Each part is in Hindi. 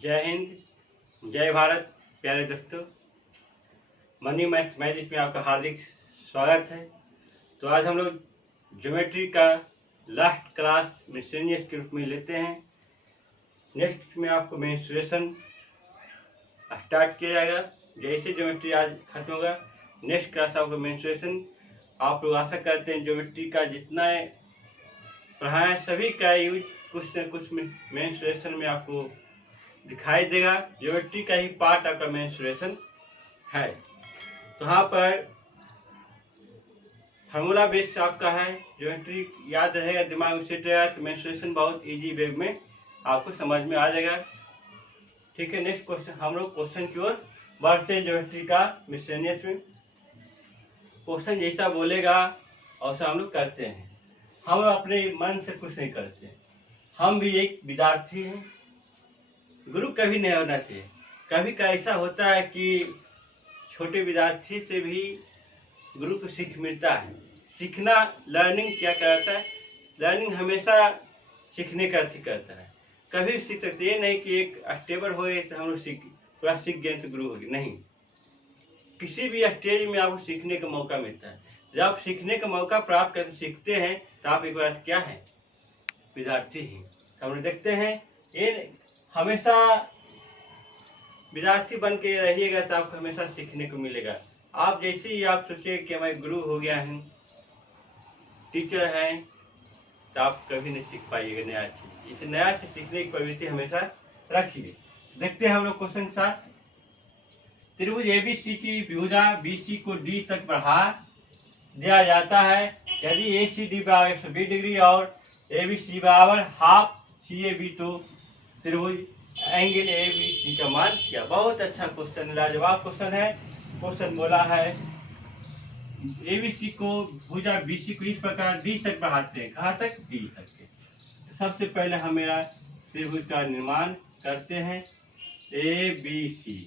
जय हिंद, जय भारत। प्यारे दोस्तों, मनी मैथ्स मैजिक में आपका हार्दिक स्वागत है। तो आज हम लोग ज्योमेट्री का लास्ट क्लास मिसलेनियस के रूप में लेते हैं। नेक्स्ट में आपको मेंस्ट्रुएशन स्टार्ट किया जाएगा। जैसे ज्योमेट्री आज खत्म होगा, नेक्स्ट क्लास आपको मेंस्ट्रुएशन। आप लोग आशा करते हैं ज्योमेट्री का जितना पढ़ाया सभी का यूज कुछ न कुछ मेंस्ट्रुएशन में आपको दिखाई देगा। ज्योमेट्री का ही पार्ट आपका मेंस्ट्रुएशन है। तो यहाँ पर फार्मूला बेस आपका है, ज्योमेट्री याद रहेगा, दिमाग में सेट रहेगा तो मेंस्ट्रुएशन बहुत इजी वे में आपको समझ में आ जाएगा। ठीक है, नेक्स्ट क्वेश्चन हम लोग क्वेश्चन की ओर बढ़ते हैं। ज्योमेट्री का मिसलेनियस में क्वेश्चन जैसा बोलेगा वैसा हम लोग करते हैं। हम अपने मन से कुछ नहीं करते। हम भी एक विद्यार्थी हैं, गुरु कभी नहीं होना चाहिए। कभी का ऐसा होता है कि छोटे विद्यार्थी से भी गुरु को सीख मिलता है। सीखना, लर्निंग क्या करता है, लर्निंग हमेशा सीखने का अर्थ करता है। कभी भी सीख सकते, ये नहीं कि एक स्टेबल हो तो हम लोग पूरा सीख गए तो गुरु होगी, नहीं। किसी भी स्टेज में आपको सीखने का मौका मिलता है। जब आप सीखने का मौका प्राप्त करके सीखते हैं तो आप एक बार क्या है, विद्यार्थी ही। हम लोग देखते हैं ये हमेशा विद्यार्थी बन के रहिएगा तो आपको हमेशा सीखने को मिलेगा। आप जैसे ही आप सोचे कि मैं गुरु हो गया हूँ, टीचर हैं, तो आप कभी नहीं सीख पाइएगा नया चीज। इसे नया से सीखने की प्रवृत्ति हमेशा रखिए। देखते हैं हम लोग क्वेश्चन के साथ। त्रिभुज एबीसी की भुजा बीसी को डी तक बढ़ा दिया जाता है यदि ACD बराबर 120 डिग्री और ABC बराबर हाफ CAB, तो त्रिभुज एंगल ABC का मान क्या। बहुत अच्छा क्वेश्चन, लाजवाब क्वेश्चन है। क्वेश्चन बोला है ABC को भुजा BC को इस प्रकार D तक बढ़ाते हैं। कहाँ तक? D तक के। तो सबसे पहले हम मेरा त्रिभुज का निर्माण करते हैं। ABC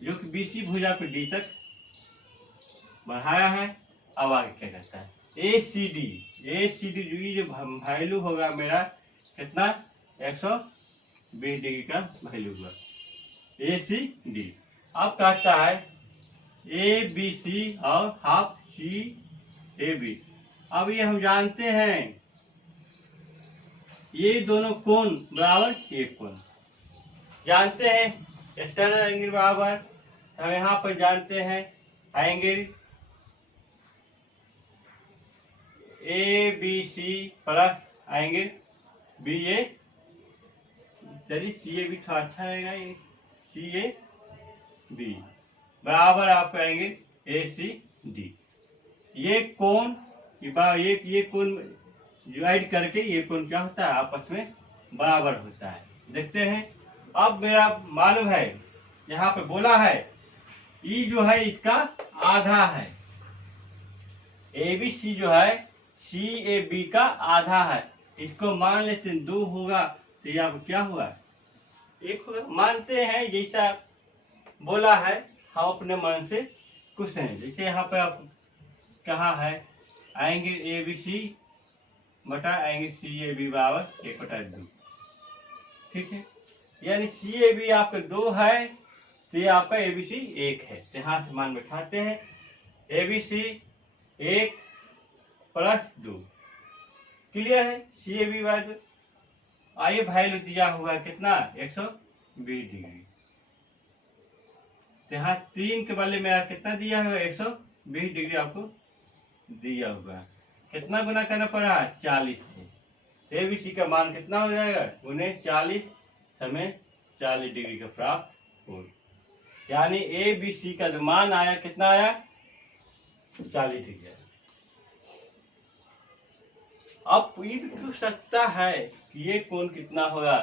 जो कि BC भुजा को D तक बढ़ाया है। अब आगे क्या करता है, ACD जो वैल्यू होगा मेरा कितना, 120 डिग्री का वैल्यू हुआ ACD। अब कहता है ABC और हाफ CAB। अब ये हम जानते हैं ये दोनों कोण बराबर एक कोण जानते हैं। एक्सटर्नल एंगल बराबर हम यहाँ पर जानते हैं angle ABC plus angle BA। चलिए CAB थोड़ा अच्छा रहेगा, ये CAB बराबर आपका एंगल ACD। ये कोण ये कोण डिवाइड करके ये कोण क्या होता है, आपस में बराबर होता है। देखते हैं। अब मेरा मालूम है, यहाँ पे बोला है E जो है इसका आधा है, ABC जो है CAB का आधा है। इसको मान लेते हैं 2 होगा तो ये आपको क्या हुआ, 1 होगा। मानते हैं जैसा बोला है, हम अपने मन से खुश हैं। जैसे यहाँ पे आप कहा है एंगल ABC बटा एंगल CAB बराबर 1/2। ठीक है, यानी CAB आपका 2 है तो ये आपका ABC 1 है। तो यहाँ से मान बैठाते हैं ABC 1 प्लस 2। क्लियर है, CAB बाय आइए वैल्यू दिया हुआ है कितना, 120 डिग्री। तो यहाँ 3 के बदले मेरा कितना दिया हुआ, 120 डिग्री आपको दिया हुआ है। कितना गुना करना पड़ा, 40 से। ABC का मान कितना हो जाएगा, गुने 40 समय 40 डिग्री का प्राप्त हो। यानी ABC का जो मान आया कितना आया, 40 डिग्री। अब ये पूछ सकता है कि ये कोण कितना होगा,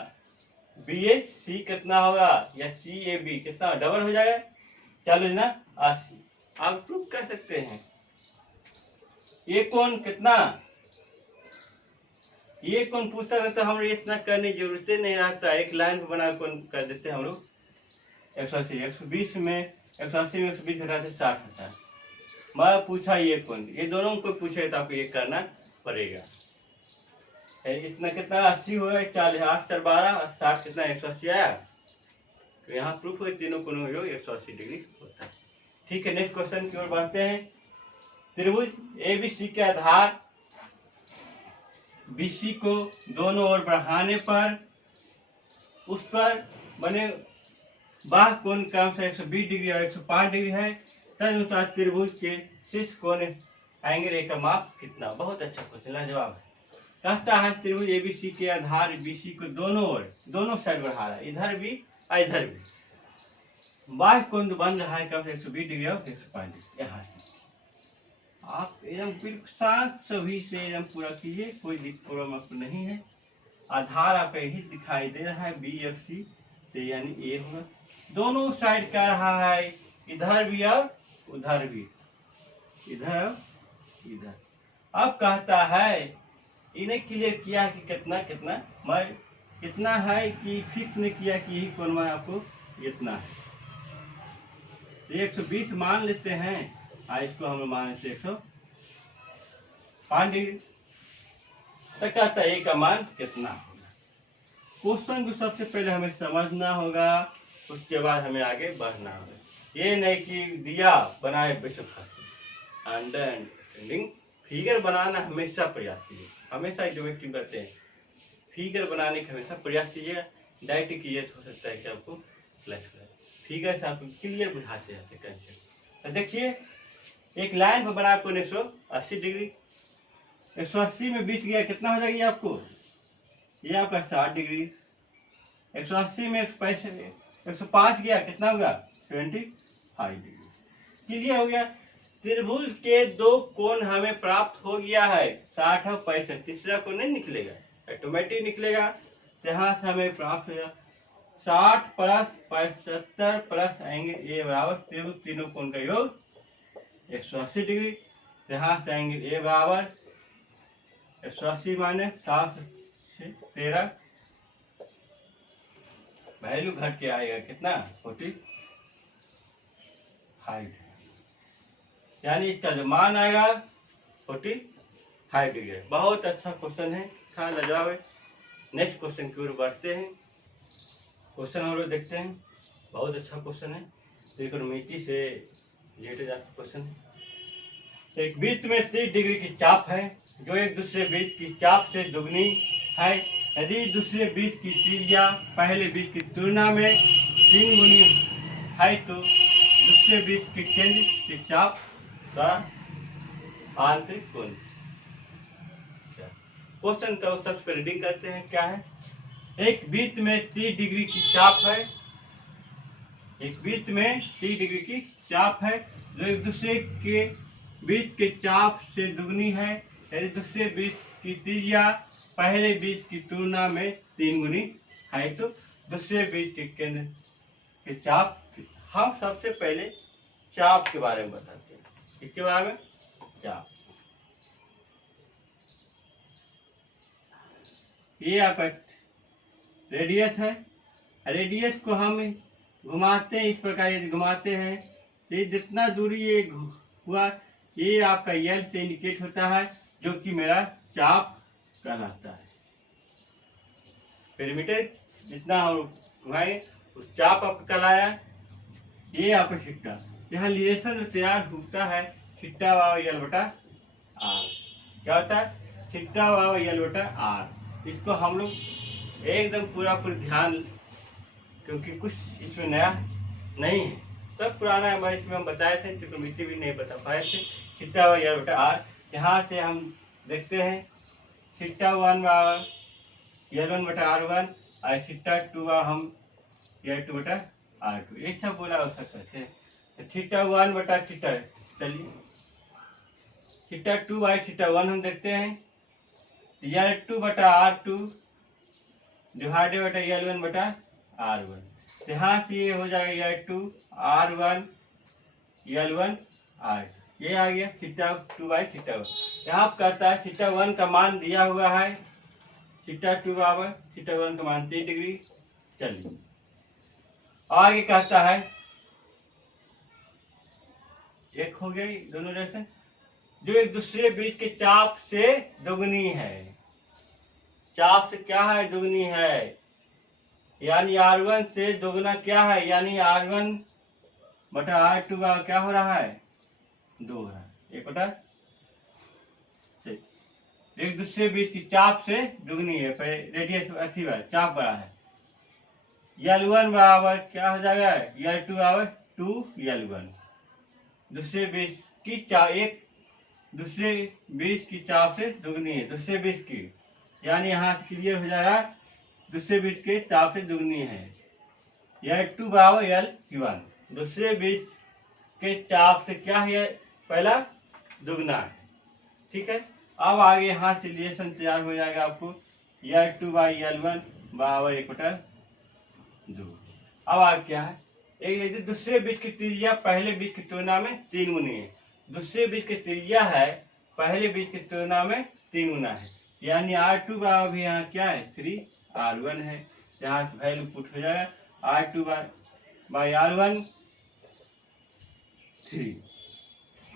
BAC कितना होगा या CAB कितना, डबल हो जाएगा। चलो ना 80। आप प्रूफ कर सकते हैं ये कोण कितना, ये कोण पूछता है तो हम इतना करने की जरूरत नहीं रहता। एक लाइन पे बना कोण कर देते हैं हम लोग। 180 120 में 180 में 120 घटा से 60 होता है। मैं पूछा ये कोण, ये दोनों को पूछे तो आपको ये करना पड़ेगा। इतना कितना 80 हुआ, 40 8 4 12 60 कितना 180 आया। तो यहाँ प्रूफ है तीनों कोणों का योग 180 डिग्री होता है। ठीक है, नेक्स्ट क्वेश्चन की ओर बढ़ते हैं। त्रिभुज एबीसी के आधार बीसी को दोनों ओर बढ़ाने पर उस पर बने बाह्य कोण का 120 डिग्री और 105 डिग्री है, तदनुसार त्रिभुज के शीर्ष कोण एंगल ए का माप कितना। बहुत अच्छा क्वेश्चन, लाजवाब है। कहता है त्रिभुज एबीसी के आधार बीसी को दोनों ओर, दोनों साइड बढ़ा रहा है, इधर भी और इधर भी। बाह्य कोण बन रहा है कम से 120 डिग्री और 105 डिग्री। यहाँ से आप एकदम बिल्कुल शांत सभी से एकदम पूरा कीजिए, कोई प्रॉब्लम आपको नहीं है। आधार आपका यही दिखाई दे रहा है, बी एफ सी, तो यानी ए होगा। दोनों साइड का रहा है, इधर भी और उधर भी, इधर और इधर। अब कहता है इन्हें क्लियर किया कि कितना कितना, मैं कितना है कि फिक्स नहीं किया कि यही कोण में आपको इतना है। तो 120 मान लेते हैं और इसको हम मान लेते 105 डिग्री। तो कहता है ए का मान कितना होगा। क्वेश्चन को सबसे पहले हमें समझना होगा, उसके बाद हमें आगे बढ़ना होगा। ये नहीं कि दिया बनाए बेशक अंडरस्टैंडिंग। फिगर बनाना हमेशा प्रयास कीजिए, हमेशा जो व्यक्ति करते हैं फिगर बनाने का हमेशा प्रयास कीजिएगा। डायरेक्ट कीजिए तो हो सकता है कि आपको फ्लैश हो जाए। फिगर से आपको क्लियर बुझाते जाते कंसेप्ट। तो देखिए एक लाइन पर बना कोण 180 डिग्री, 180 में 20 गया कितना हो जाएगी आपको, ये आपका 60 डिग्री। 180 में 105 गया कितना होगा 75 डिग्री। क्लियर हो गया। त्रिभुज के दो कोण हमें प्राप्त हो गया है, 60 और 65। तीसरा कोण नहीं निकलेगा, ऑटोमेटिक निकलेगा। यहाँ से हमें प्राप्त हो गया 60 प्लस 75 प्लस एंगल ए बराबर त्रिभुज तीनों कोण का योग 180 डिग्री। यहाँ से एंगल ए बराबर 180 माने 7 से 13, वैल्यू घट के आएगा कितना 45, यानी इसका जो मान आएगा 45 डिग्री। बहुत अच्छा क्वेश्चन है, खा लाजवाब है। नेक्स्ट क्वेश्चन की ओर बढ़ते हैं। क्वेश्चन हम लोग देखते हैं, बहुत अच्छा क्वेश्चन है, त्रिकोणमिति से रिलेटेड क्वेश्चन है। एक वृत्त में 30 डिग्री की चाप है जो एक दूसरे वृत्त की चाप से दुगनी है। यदि दूसरे वृत्त की त्रिज्या पहले वृत्त की तुलना में 3 गुनी है तो दूसरे वृत्त के केंद्र की चाप का आंतरिक कोण। क्वेश्चन का उत्तर पर रीडिंग करते हैं। क्या है, एक वृत्त में 30 डिग्री की चाप है, एक वृत्त में 30 डिग्री की चाप है जो एक दूसरे के वृत्त के चाप से दुगनी है। यदि दूसरे वृत्त की त्रिज्या पहले वृत्त की तुलना में 3 गुनी है तो दूसरे वृत्त के केंद्र के चाप। हम सबसे पहले चाप के बारे में बताते हैं। इसके बारे में चाप, ये आपका रेडियस है। रेडियस को हम घुमाते हैं इस प्रकार, यदि घुमाते हैं तो ये जितना दूरी ये हुआ ये आपका यल से इंडिकेट होता है, जो कि मेरा चाप कहलाता है। पेरीमीटर जितना हम घुमाएंगे उस चाप आपका कहलाया। ये आपका छिट्टा, यहाँ रिलेशन तैयार होता है छिट्टा वाव यल बटा आर। क्या होता है, छिट्टा वाव यल बटा आर। इसको हम लोग एकदम पूरा ध्यान, क्योंकि कुछ इसमें नया नहीं है, सब पुराना है। इसमें हम बताए थे, त्रिकोणमिति भी नहीं बता पाए थे। छिट्टा वाव यल बटा आर, यहाँ से हम देखते हैं छिट्टा 1 बराबर यल1 बटा r1 और छिट्टा 2 हम यल2 बटा r2, ये सब बोला हो सकता है। थीटा 1 बटा थीटा, चलिए थीटा 2 बाई थीटा 1 हम देखते हैं। यल2 बटा r2 डिवाइडेड बटा यल1 बटा r1। यहाँ से ये हो जाएगा यल2 r1 यल1 r, ये आ गया थीटा 2 बाई थीटा 1। यहाँ कहता है थीटा 1 का मान दिया हुआ है, थीटा 2 बराबर थीटा 1 का मान 30 डिग्री। चलिए आगे कहता है, एक हो गई दोनों डायरेक्शन जो एक दूसरे बीच के चाप से दुगनी है। चाप से क्या है, दुगनी है। यानी R1 से दोगुना क्या है, यानी R1 बटा R2 का क्या हो रहा है, 2 हो रहा है, 1/6। एक दूसरे बीच की चाप से दुगनी है, रेडियस अच्छी है, चाप बड़ा है। L1 बराबर क्या हो जाएगा, L2 बराबर 2L1। दूसरे बीच की चाप, एक दूसरे बीच की चाप से दुगनी है, दूसरे बीच की, यानी यहाँ से क्लियर हो जाएगा, दूसरे बीच के चाप से दुगनी है। L2 बराबर L1, दूसरे बीच के चाप से क्या है, पहला दुगना है। ठीक है, अब आगे यहाँ से रिलेशन तैयार हो जाएगा आपको, L2 बाई L1 बराबर 1/2। अब आगे क्या है, एक दूसरे बीच की त्रिज्या पहले बीच की तुलना में 3 गुनी है। दूसरे बीच की त्रिज्या है पहले बीच की तुलना में 3 गुना है, यानी R2 बराबर भी यहाँ क्या है, 3R1 है। यहाँ से वैल्यू पुट हो जाएगा, R2 बाई R1 3।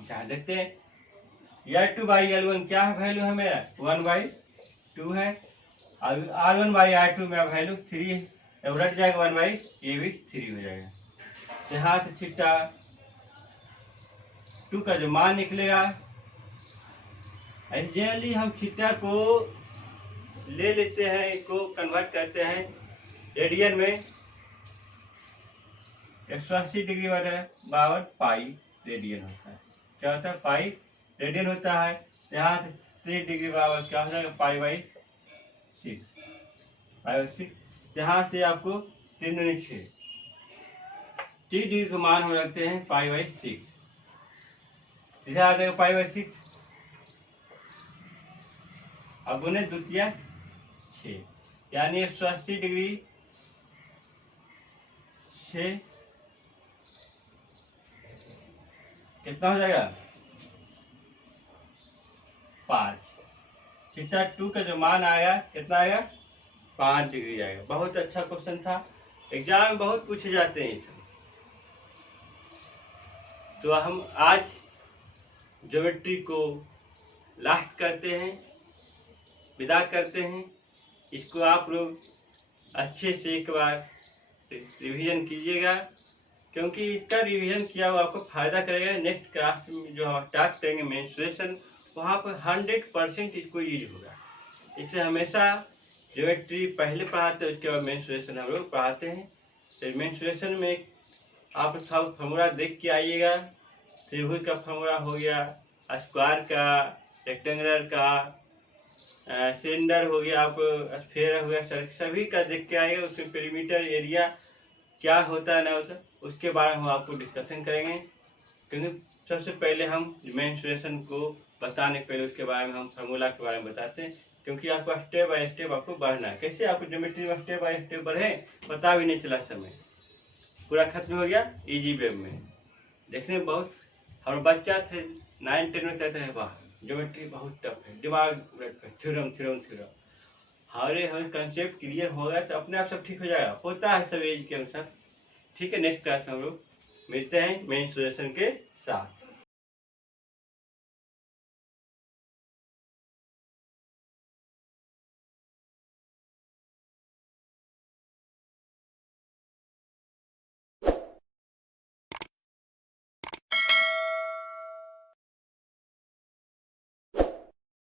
यहाँ देखते हैं L2 बाई L1 क्या है, वैल्यू है मेरा 1/2 है। R1 बाई R2 मेरा वैल्यू 3 है, उलट जाएगा 1/, ये भी 3 हो जाएगा। यहाँ से थीटा 2 का जो मान निकलेगा, जनरली हम थीटा को ले लेते हैं, को कन्वर्ट करते हैं रेडियन में। 180 डिग्री बराबर पाई रेडियन होता है, क्या होता है, पाई रेडियन होता है। यहाँ से 3 डिग्री बराबर क्या हो जाएगा, पाई/6, यहाँ से आपको 3 दूनी 6, 3 डिग्री का मान हम रखते हैं पाई/6, इधर आ जाएगा पाई/6, अब गुने द्वितीय 6, यानी 180 डिग्री 6 कितना हो जाएगा, 5। थीटा 2 का जो मान आएगा कितना आएगा, 5 डिग्री आएगा। बहुत अच्छा क्वेश्चन था, एग्जाम में बहुत पूछे जाते हैं इसमें। तो हम आज ज्योमेट्री को लास्ट करते हैं, विदा करते हैं। इसको आप लोग अच्छे से एक बार रिवीजन कीजिएगा, क्योंकि इसका रिवीजन किया हुआ आपको फायदा करेगा। नेक्स्ट क्लास में जो हम स्टार्ट करेंगे मेंस्ट्रुएशन, वहाँ पर 100% इसको यूज होगा। इससे हमेशा ज्योमेट्री पहले पढ़ाते हैं, उसके बाद मेंस्ट्रुएशन हम लोग पढ़ाते हैं। तो मेंस्ट्रुएशन में आप सब फॉर्मूला देख के आइएगा। त्रिभुज का फॉर्मूला हो गया, स्क्वायर का, रेक्टेंगुलर का, सिलेंडर हो गया, आपको स्फीयर हो गया, सभी का देख के आएगा। उसमें पेरीमीटर एरिया क्या होता है ना होता, उसके बारे में हम आपको डिस्कशन करेंगे। क्योंकि सबसे पहले हम मेंस्ट्रुएशन को बताने के पहले उसके बारे में हम फार्मूला के बारे में बताते हैं, क्योंकि आपको स्टेप बाय स्टेप आपको बढ़ना है। कैसे आपको ज्योमेट्री में स्टेप बाय स्टेप बढ़े, पता भी नहीं चला, समय पूरा खत्म हो गया इजी वे में। देखने में बहुत, हम बच्चा थे 9-10 में कहते हैं वाह ज्योमेट्री बहुत टफ है, दिमाग थ्योरम थ्योरम थ्योरम। हमें कंसेप्ट क्लियर होगा तो अपने आप सब ठीक हो जाएगा, होता है सब एज के अनुसार। ठीक है, नेक्स्ट क्लास में हम लोग मिलते हैं मेंस्ट्रुएशन के साथ।